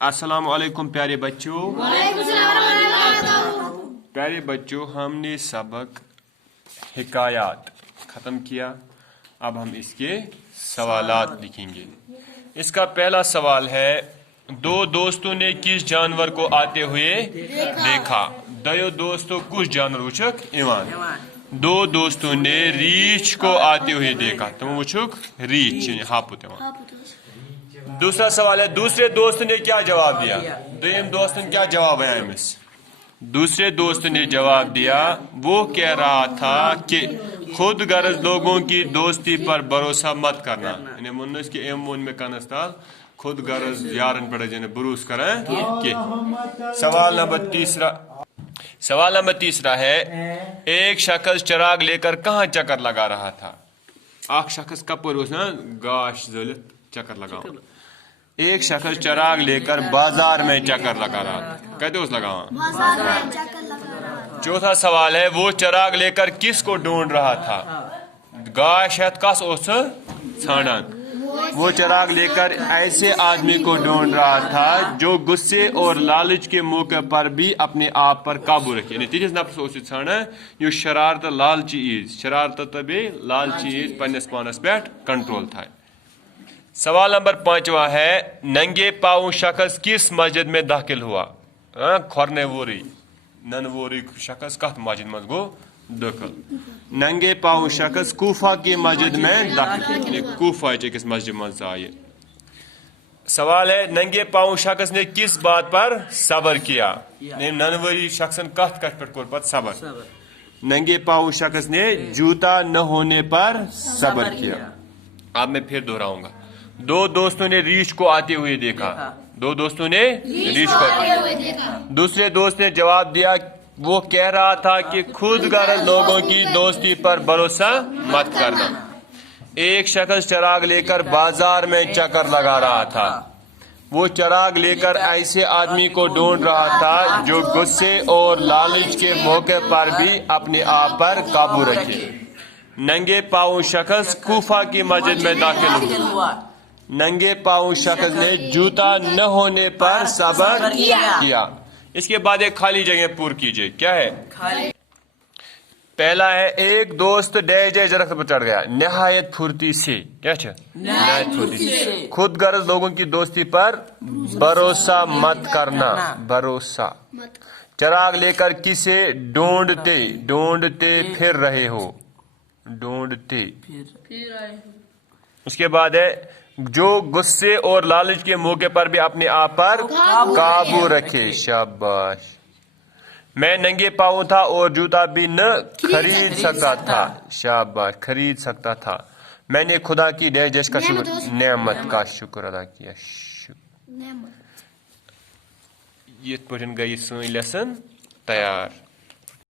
अस्सलाम वालेकुम प्यारे बच्चों। प्यारे बच्चों, हमने सबक हिकायात ख़त्म किया। अब हम इसके सवालात लिखेंगे। इसका पहला सवाल है, दो दोस्तों ने किस जानवर को आते हुए देखा? दो दोस्तों कुछ जानवर वुचुक इवान। दो दोस्तों ने रीछ को आते हुए देखा। तुम वुचुक रीछ हापुत इवान। दूसरा सवाल है, दूसरे दोस्त ने क्या जवाब दिया? दोयम दोस्त ने क्या जवाब आया इस? दूसरे दोस्त ने जवाब दिया, वो कह रहा था कि खुद गर्ज लोगों की दोस्ती पर भरोसा मत करना। इन्हें मुन्नस के एम में कनस्ताल खुद गर्ज यारन पड़े जिन्हें बुरूस करें कि। सवाल नंबर तीसरा है, एक शख्स चिराग लेकर कहाँ चक्कर लगा रहा था? आख शख्स कपर उस ना गाश जलित चक्कर लगा। एक शख्स चिराग लेकर बाजार में चक्कर लगा रहा था। कहते उस लगा। चौथा सवाल है, वो चिराग लेकर किस को ढूंढ रहा था? गाश कस उस छानन। वो चिराग लेकर ऐसे आदमी को ढूंढ रहा था जो गुस्से और लालच के मौके पर भी अपने आप पर काबू रखे। तीस नफ्स उस छाना यो शरारत लालची चीज, शरारत तबे लालची चीज पन्नस पानस पे कंट्रोल था। सवाल नंबर 5वां है, नंगे पाँव शख्स किस मस्जिद में दाखिल हुआ? खोरने वोरी नन वोरी शख्स कत मस्जिद में गो दाखिल? नंगे पाँव शख्स कूफा की मस्जिद में दाखिल। कूफा किस मस्जिद में आए। सवाल है, नंगे पाँव शख्स ने किस बात पर सब्र किया? ननवरी शख्स कत पे कोर सब्र? नंगे पाँव शख्स ने जूता न होने पर सब्र किया। अब मैं फिर दोहराऊंगा। दो दोस्तों ने रीछ को आते हुए देखा। दो दोस्तों ने रीछ को आते हुए देखा। दूसरे दोस्त ने जवाब दिया, वो कह रहा था कि खुद गर्ज लोगों की दोस्ती पर भरोसा मत करना। एक शख्स चिराग लेकर बाजार में चक्कर लगा रहा था। वो चिराग लेकर ऐसे आदमी को ढूंढ रहा था जो गुस्से और लालच के मौके पर भी अपने आप पर काबू रखे। नंगे पाँव शख्स कूफा की मस्जिद में दाखिल हुआ। नंगे पाँव शख्स ने जूता न होने पर सब्र किया। इसके बाद एक खाली जगह पूरी कीजिए। क्या है? पहला है, एक दोस्त डेजे दरख्त पर चढ़ गया निहायत फुर्ती से। क्या है? निहायत फुर्ती से। खुद गर्ज लोगों की दोस्ती पर भरोसा मत करना। भरोसा। चिराग लेकर किसे ढूंढते ढूंढते फिर रहे हो? ढूंढते फिर आए हो। उसके बाद है, जो गुस्से और लालच के मौके पर भी अपने आप पर काबू रखे। शाबाश। मैं नंगे पाँव था और जूता भी न खरीद सकता था। शाबाश, खरीद सकता था। मैंने खुदा की नेमत का शुक्र, नेमत का शुक्र अदा किया। ये गई लेसन तैयार।